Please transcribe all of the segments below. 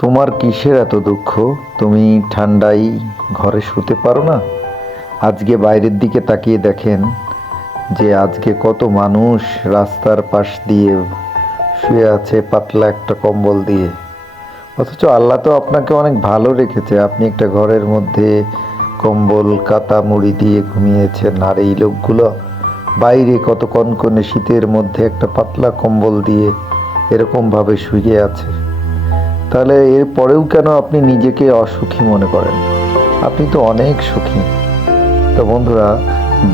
তোমার কিসের এত দুঃখ? তুমি ঠান্ডায় ঘরে শুতে পারো না? আজকে বাইরের দিকে তাকিয়ে দেখেন যে আজকে কত মানুষ রাস্তার পাশ দিয়ে শুয়ে আছে পাতলা একটা কম্বল দিয়ে। অথচ আল্লাহ তো আপনাকে অনেক ভালো রেখেছে, আপনি একটা ঘরের মধ্যে কম্বল কাতা মুড়ি দিয়ে ঘুমিয়েছেন, আর এই লোকগুলো বাইরে কত কনকনে শীতের মধ্যে একটা পাতলা কম্বল দিয়ে এরকমভাবে শুয়ে আছে। তাহলে এর পরেও কেন আপনি নিজেকে অসুখী মনে করেন? আপনি তো অনেক সুখী। তো বন্ধুরা,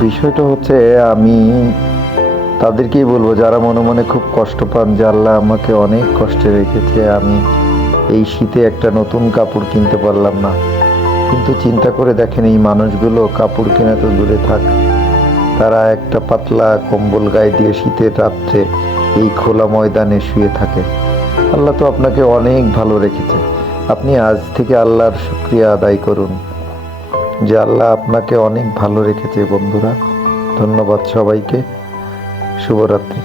বিষয়টা হচ্ছে আমি তাদেরকেই বলবো যারা মনে মনে খুব কষ্ট পান যে আল্লাহ আমাকে অনেক কষ্টে রেখেছে, আমি এই শীতে একটা নতুন কাপড় কিনতে পারলাম না। কিন্তু চিন্তা করে দেখেন, এই মানুষগুলো কাপড় কেনা তো দূরে থাক, তারা একটা পাতলা কম্বল গায়ে দিয়ে শীতের রাত্রে এই খোলা ময়দানে শুয়ে থাকে। আল্লাহ তো আপনাকে অনেক ভালো রেখেছে। আপনি আজ থেকে আল্লাহর শুকরিয়া আদায় করুন যে আল্লাহ আপনাকে অনেক ভালো রেখেছে। বন্ধুরা, ধন্যবাদ সবাইকে। শুভরাত্রি।